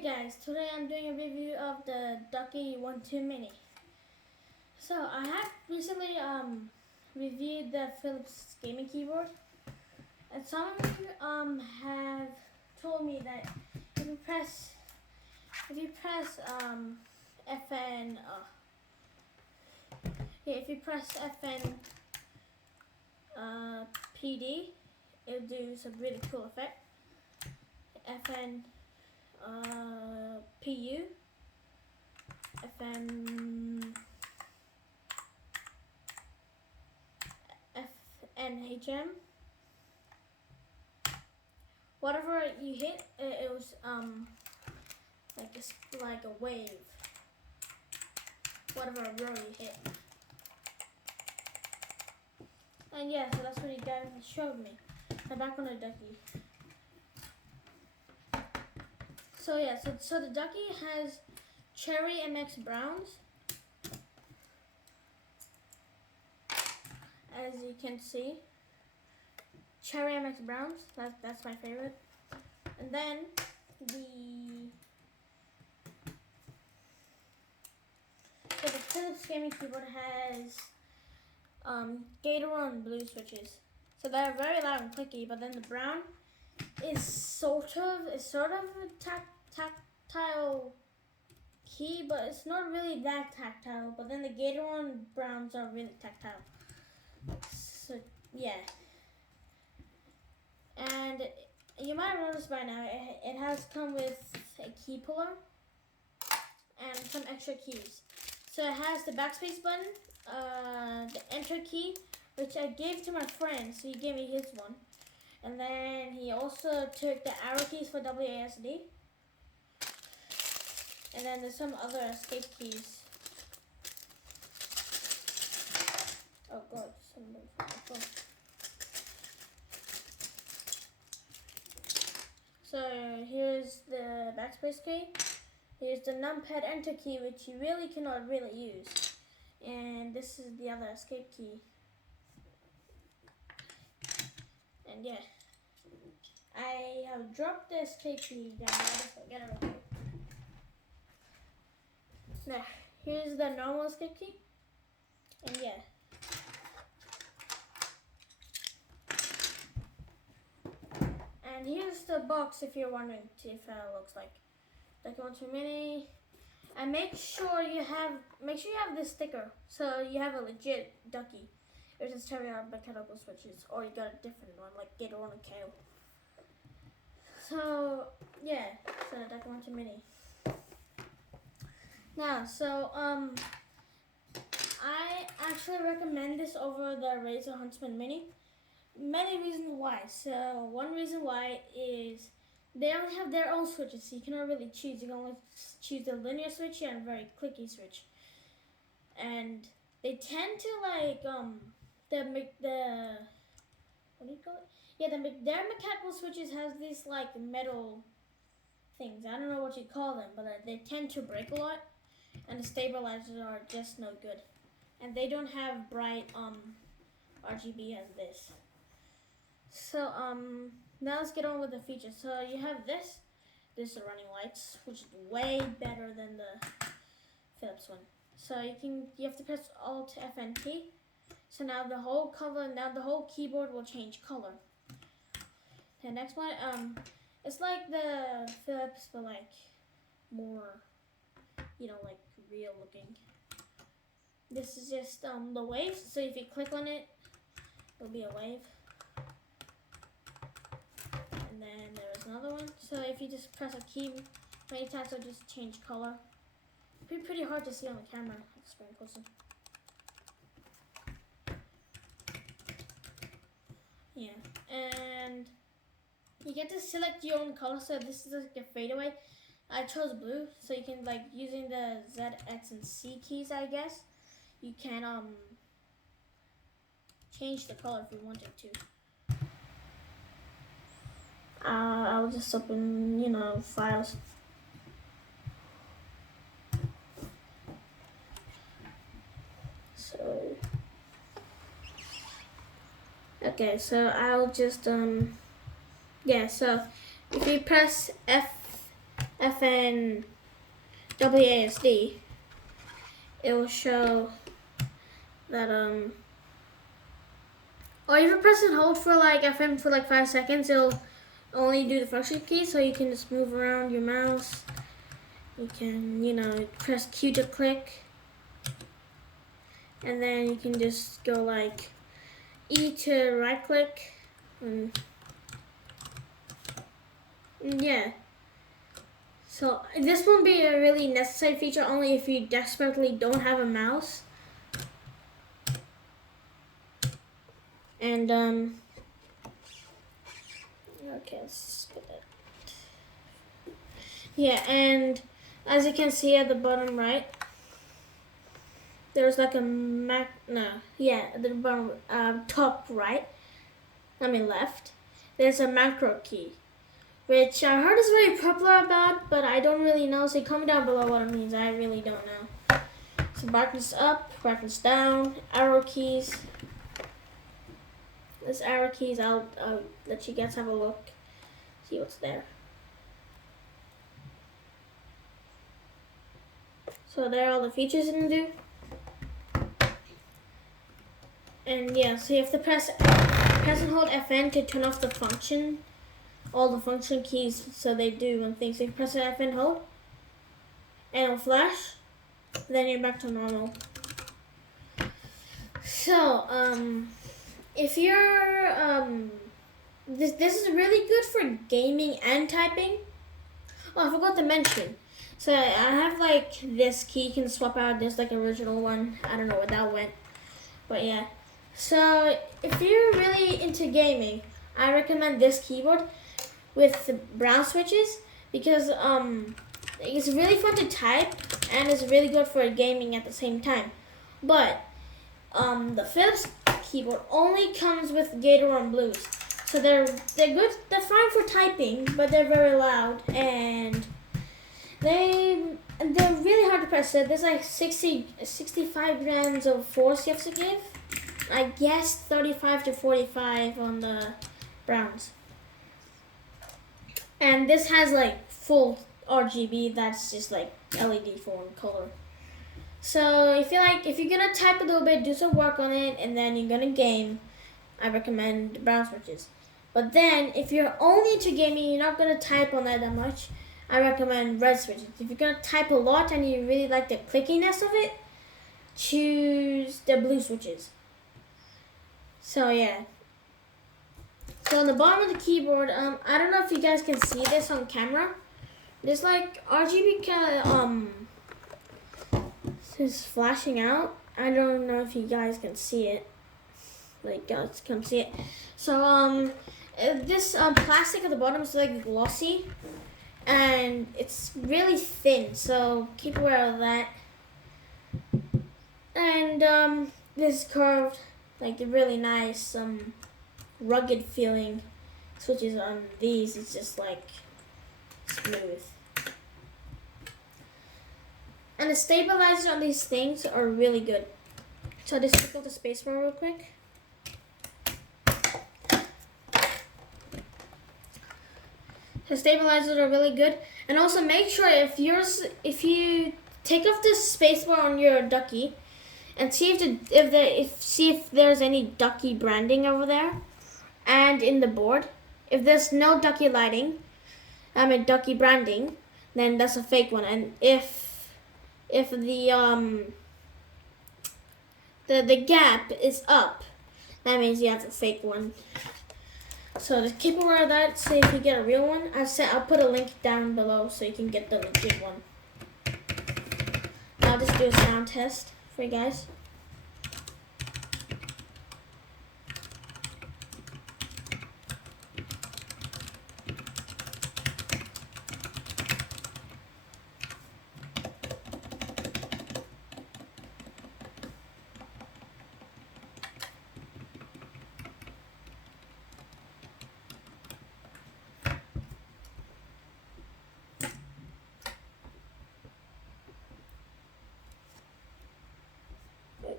Hey guys, today I'm doing a review of the Ducky One Mini. So I have recently reviewed the Philips gaming keyboard, and some of you have told me that if you press FN if you press FN PD, it'll do some really cool effect. FN PU, FM, FNHM. Whatever you hit, it was like a wave. Whatever row you hit. And yeah, so that's what you guys showed me. I'm back on the Ducky. So yeah, so the Ducky has Cherry MX Browns, as you can see. Cherry MX Browns, that's my favorite. And then the Philips gaming keyboard has Gator One blue switches. So they're very loud and clicky, but then the brown is sort of a tactile key, but it's not really that tactile. But then the Gator One browns are really tactile. So yeah, and you might have noticed by now it has come with a key puller and some extra keys. So it has the backspace button, the enter key, which I gave to my friend, so he gave me his one. And then he also took the arrow keys for WASD. And then there's some other escape keys. Oh god, somebody from my phone. So here's the backspace key. Here's the numpad enter key, which you really cannot really use. And this is the other escape key. And yeah, I have dropped the escape key down. I just forget it real quick. Now, here's the normal escape key. And yeah. And here's the box if you're wondering if how it looks like. Ducky One Mini. And make sure you have this sticker so you have a legit Ducky. It just carry out mechanical switches, or you got a different one like Gator One and KO. So yeah, so Ducky One Mini. Now, so I actually recommend this over the Razer Huntsman Mini. Many reasons why. So one reason why is they only have their own switches, so you cannot really choose. You can only choose the linear switch and a very clicky switch. And they tend to like the what do you call it? Yeah, their mechanical switches has these like metal things. I don't know what you call them, but they tend to break a lot, and the stabilizers are just no good. And they don't have bright RGB as this. So now let's get on with the features. So you have this. This is the running lights, which is way better than the Philips one. So you have to press Alt FNP. So now the whole keyboard will change color. The next one, it's like the Philips, but like more, like real looking. This is just the waves. So if you click on it, it'll be a wave. And then there's another one. So if you just press a key many times, it'll just change color. It'll be pretty hard to see on the camera. Let's bring it closer. Yeah, and you get to select your own color. So this is like a fadeaway. I chose blue, so you can like using the Z, X, and C keys, I guess. You can change the color if you wanted to. I'll just open, files. So, okay, so I'll just, yeah, so if you press FN WASD, it will show that or if you press and hold for like FM for like 5 seconds, it'll only do the function key, so you can just move around your mouse. You can, you know, press Q to click, and then you can just go like E to right click, and yeah. So this won't be a really necessary feature, only if you desperately don't have a mouse. And okay, let's put that. Yeah, and as you can see at the bottom right, there's like a at the bottom top right, left, there's a macro key, which I heard is very popular about, but I don't really know. So comment down below what it means. I really don't know. So brightness up, brightness down, arrow keys. This arrow keys, I'll let you guys have a look, see what's there. So there are all the features you can do. And yeah, so you have to press and hold FN to turn off the function, all the function keys, so they do one thing. So you press FN hold, and it'll flash, then you're back to normal. So if you're this is really good for gaming and typing. Oh, I forgot to mention. So I have like this key, you can swap out this like original one. I don't know where that went, but yeah. So if you're really into gaming, I recommend this keyboard with the brown switches, because it's really fun to type and it's really good for gaming at the same time. But the Philips keyboard only comes with Gator Blues, so they're good. They're fine for typing, but they're very loud and they're really hard to press. So there's like 65 grams of force you have to give. I guess 35 to 45 on the browns. And this has like full RGB. That's just like LED for color. So if you're gonna type a little bit, do some work on it, and then you're gonna game, I recommend brown switches. But then if you're only into gaming, you're not gonna type on that much, I recommend red switches. If you're gonna type a lot and you really like the clickiness of it, choose the blue switches. So yeah. So on the bottom of the keyboard, I don't know if you guys can see this on camera. There's like RGB is flashing out. I don't know if you guys can see it. Like, guys can see it. So this plastic at the bottom is like glossy, and it's really thin. So keep aware of that. And this curved, like the really nice rugged feeling switches on these. It's just like smooth. And the stabilizers on these things are really good. So I'll just pick up the spacebar real quick. The stabilizers are really good. And also make sure if you take off the spacebar on your Ducky and see if there's any Ducky branding over there and in the board. If there's no Ducky lighting, Ducky branding, then that's a fake one. And if the gap is up, that means you have a fake one. So just keep aware of that. See if you get a real one. I'll put a link down below so you can get the legit one. I'll just do a sound test for you guys.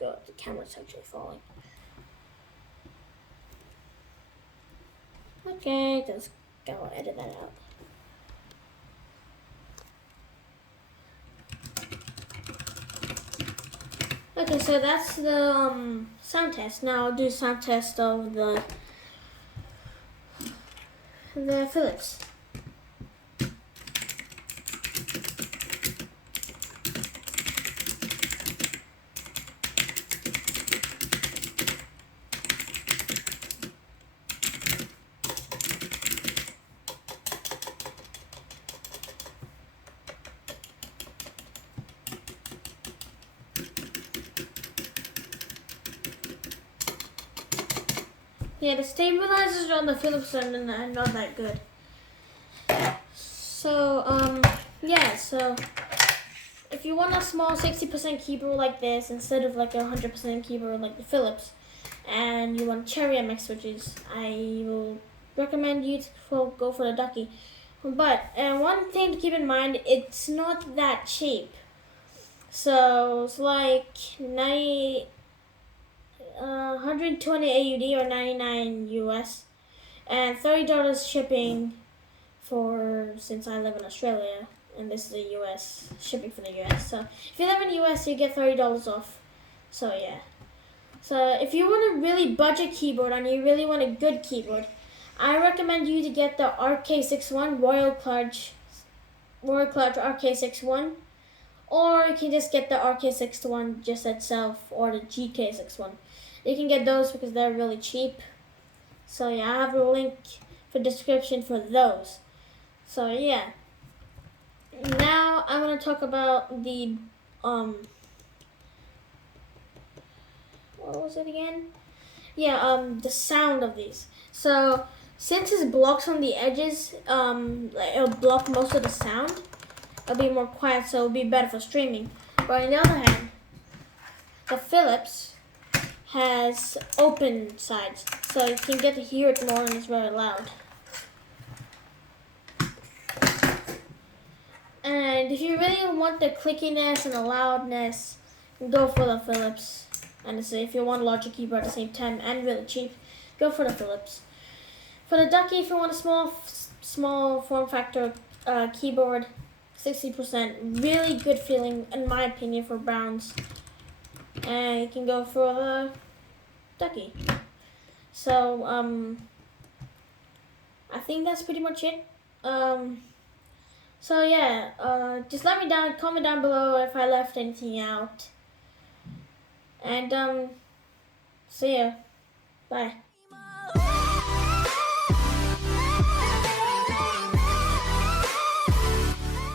God, the camera's actually falling. Okay, just go edit that out. Okay, so that's the sound test. Now I'll do sound test of the Philips. Yeah, the stabilizers on the Philips are not that good. So, yeah, so if you want a small 60% keyboard like this instead of like a 100% keyboard like the Philips, and you want cherry MX switches, I will recommend you to go for the Ducky. But one thing to keep in mind, it's not that cheap. So it's like 120 AUD or 99 US, and $30 shipping since I live in Australia, and this is the US, shipping for the US. So if you live in the US, you get $30 off. So yeah. So if you want a really budget keyboard and you really want a good keyboard, I recommend you to get the RK61 Royal Clutch RK61, or you can just get the RK61 just itself, or the GK61. You can get those because they're really cheap. So yeah, I have a link for description for those. So yeah. Now I want to talk about the what was it again? Yeah, the sound of these. So since it's blocks on the edges, it'll block most of the sound. It'll be more quiet, so it'll be better for streaming. But on the other hand, the Philips has open sides, so you can get to hear it more and it's very loud. And if you really want the clickiness and the loudness, go for the Philips. And if you want a larger keyboard at the same time and really cheap, go for the Philips. For the Ducky, if you want a small form factor keyboard, 60%, really good feeling in my opinion for Browns. And you can go for the Ducky. So I think that's pretty much it. So yeah, just comment down below if I left anything out. And see ya. Bye.